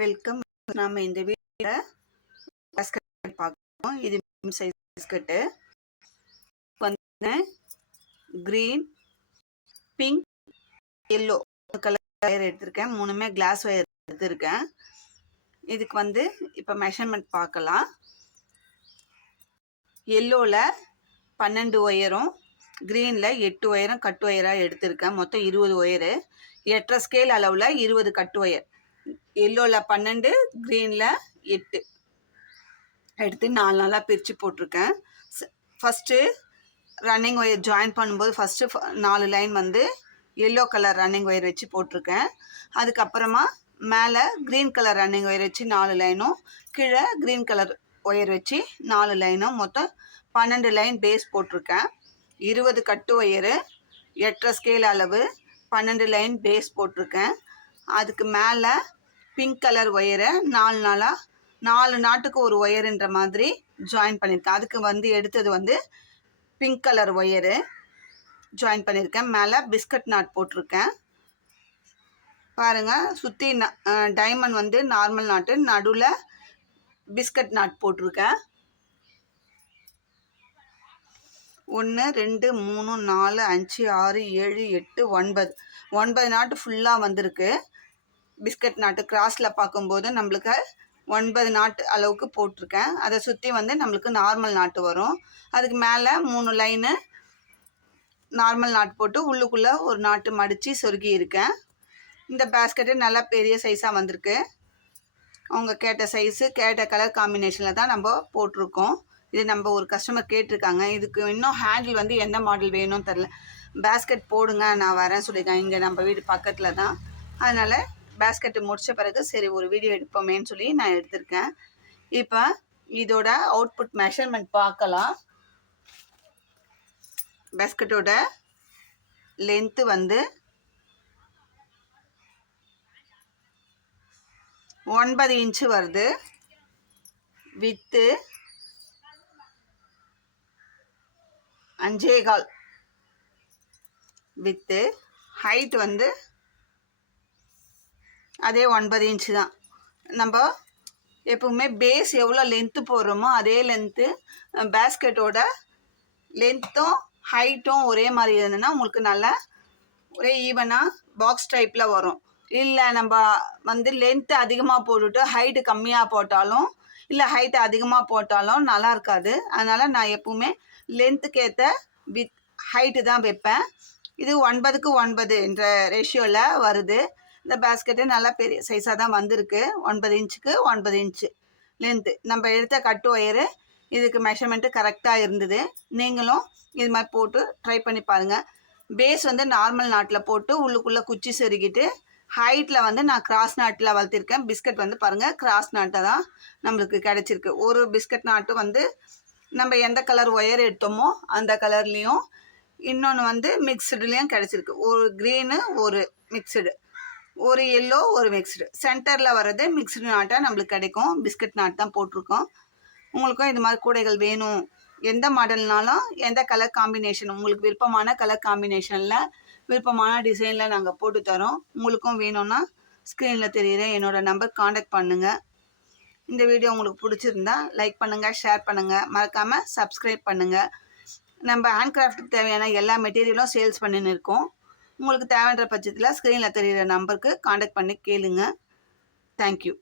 Welcome. நாம இந்த வீடியோல பாஸ்கெட் பார்க்கணும். இது சைஸ் பாஸ்கெட்டு வந்து green, pink, yellow colour wire எடுத்திருக்கேன். மூணுமே கிளாஸ் வயர் எடுத்திருக்கேன். இதுக்கு வந்து இப்போ மெஷர்மெண்ட் பார்க்கலாம். எல்லோவில் 12 ஒயரும், க்ரீனில் 8 ஒயரும் கட் ஒயராக எடுத்திருக்கேன். மொத்தம் 20 ஒயரு. 8.5 ஸ்கேல் அளவில் 20 கட் ஒயர். எல்லோவில் 12, க்ரீனில் 8 எடுத்து 4 நாளாக பிரித்து போட்டிருக்கேன். ஃபஸ்ட்டு ரன்னிங் ஒயர் ஜாயின் பண்ணும்போது ஃபஸ்ட்டு 4 லைன் வந்து எல்லோ கலர் ரன்னிங் ஒயர் வச்சு போட்டிருக்கேன். அதுக்கப்புறமா மேலே க்ரீன் கலர் ரன்னிங் ஒயர் வச்சு 4 லைனும், கீழே க்ரீன் கலர் ஒயர் வச்சு 4 லைனும், மொத்தம் 12 லைன் பேஸ் போட்டிருக்கேன். 20 கட்டு ஒயரு, 8.5 ஸ்கேல் அளவு, 12 லைன் பேஸ் போட்டிருக்கேன். அதுக்கு மேலே பிங்க் கலர் ஒயரை 4 நாட்டுக்கு ஒரு ஒயருன்ற மாதிரி ஜாயின் பண்ணியிருக்கேன். அதுக்கு வந்து எடுத்தது வந்து பிங்க் கலர் ஒயரு ஜாயின் பண்ணியிருக்கேன். மேலே பிஸ்கட் நாட் போட்டிருக்கேன். பாருங்கள், சுற்றி டைமண்ட் வந்து நார்மல் நாட்டு, நடுவில் பிஸ்கட் நாட் போட்டிருக்கேன். 1 2 3 4 5 6 7 8 9 நாட்டு ஃபுல்லாக வந்திருக்கு. பிஸ்கட் நாட்டு கிராஸில் பார்க்கும்போது நம்மளுக்கு 9 நாட்டு அளவுக்கு போட்டிருக்கேன். அதை சுற்றி வந்து நம்மளுக்கு நார்மல் நாட்டு வரும். அதுக்கு மேலே 3 லைனு நார்மல் நாட்டு போட்டு உள்ளுக்குள்ளே ஒரு நாட்டு மடித்து சொருகி இருக்கேன். இந்த பேஸ்கெட்டு நல்லா பெரிய சைஸாக வந்திருக்கு. அவங்க கேட்ட சைஸு, கேட்ட கலர் காம்பினேஷனில் தான் நம்ம போட்டிருக்கோம். இது நம்ம ஒரு கஸ்டமர் கேட்டிருக்காங்க. இதுக்கு இன்னும் ஹேண்டில் வந்து எந்த மாடல் வேணும்னு தெரில. பேஸ்கெட் போடுங்க, நான் வரேன் சொல்லியிருக்கேன். இங்கே நம்ம வீடு பக்கத்தில் தான். அதனால் பேஸ்கெட்டு முடித்த பிறகு சரி ஒரு வீடியோ எடுப்போமேன்னு சொல்லி நான் எடுத்திருக்கேன். இப்போ இதோட அவுட்புட் மெஷர்மெண்ட் பார்க்கலாம். பேஸ்கெட்டோட லென்த்து வந்து 9 இன்ச்சு வருது. With 5.25 with. ஹைட் வந்து அதே 9 இன்ச்சு தான். நம்ம எப்பவுமே பேஸ் எவ்வளோ லென்த்து போடுறோமோ அதே லென்த்து பேஸ்கெட்டோட லென்த்தும் ஹைட்டும் ஒரே மாதிரி இருந்ததுன்னா உங்களுக்கு நல்லா ஒரே ஈவனாக பாக்ஸ் டைப்பில் வரும். இல்லை நம்ம வந்து லென்த்து அதிகமாக போட்டுட்டு ஹைட்டு கம்மியாக போட்டாலும், இல்லை ஹைட்டு அதிகமாக போட்டாலும் நல்லா இருக்காது. அதனால் நான் எப்பவுமே லென்த்துக்கு ஏற்ற ஹைட்டு தான் வைப்பேன். இது 9க்கு 9 என்ற ரேஷியோவில் வருது. இந்த பேஸ்கெட்டு நல்லா பெரிய சைஸாக தான் வந்திருக்கு. 9 இன்ச்சுக்கு 9 இன்ச்சு லென்த்து. நம்ம எடுத்த கட்டு ஒயரு இதுக்கு மெஷர்மெண்ட்டு கரெக்டாக இருந்தது. நீங்களும் இது மாதிரி போட்டு ட்ரை பண்ணி பாருங்கள். பேஸ் வந்து நார்மல் நாட்டில் போட்டு உள்ளுக்குள்ளே குச்சி செருகிட்டு, ஹைட்டில் வந்து நான் கிராஸ் நாட்டில் வளர்த்திருக்கேன். பிஸ்கட் வந்து பாருங்கள், கிராஸ் நாட்டை தான் நம்மளுக்கு கிடச்சிருக்கு. ஒரு பிஸ்கட் நாட்டு வந்து நம்ம எந்த கலர் ஒயர் எடுத்தோமோ அந்த கலர்லேயும், இன்னொன்று வந்து மிக்சடுலேயும் கிடச்சிருக்கு. ஒரு க்ரீனு, ஒரு மிக்சடு, ஒரு எல்லோ, ஒரு மிக்சடு. சென்டரில் வர்றது மிக்சடு நாட்டாக நம்மளுக்கு கிடைக்கும். பிஸ்கட் நாட் தான் போட்டிருக்கோம். உங்களுக்கும் இது மாதிரி கூடைகள் வேணும், எந்த மாடல்னாலும் எந்த கலர் காம்பினேஷன் உங்களுக்கு விருப்பமான கலர் காம்பினேஷனில் விருப்பமான டிசைனில் நாங்கள் போட்டு தரோம். உங்களுக்கும் வேணும்னா ஸ்க்ரீனில் தெரியுற என்னோடய நம்பர் காண்டாக்ட் பண்ணுங்கள். இந்த வீடியோ உங்களுக்கு பிடிச்சிருந்தா லைக் பண்ணுங்கள், ஷேர் பண்ணுங்கள், மறக்காமல் சப்ஸ்கிரைப் பண்ணுங்கள். நம்ம ஹேண்ட் கிராஃப்ட்டுக்கு தேவையான எல்லா மெட்டீரியலும் சேல்ஸ் பண்ணின்னு இருக்கோம். உங்களுக்கு தேவைன்ற பட்சத்தில் ஸ்க்ரீனில் தெரியுற நம்பருக்கு காண்டாக்ட் பண்ணி கேளுங்க. தேங்க்யூ.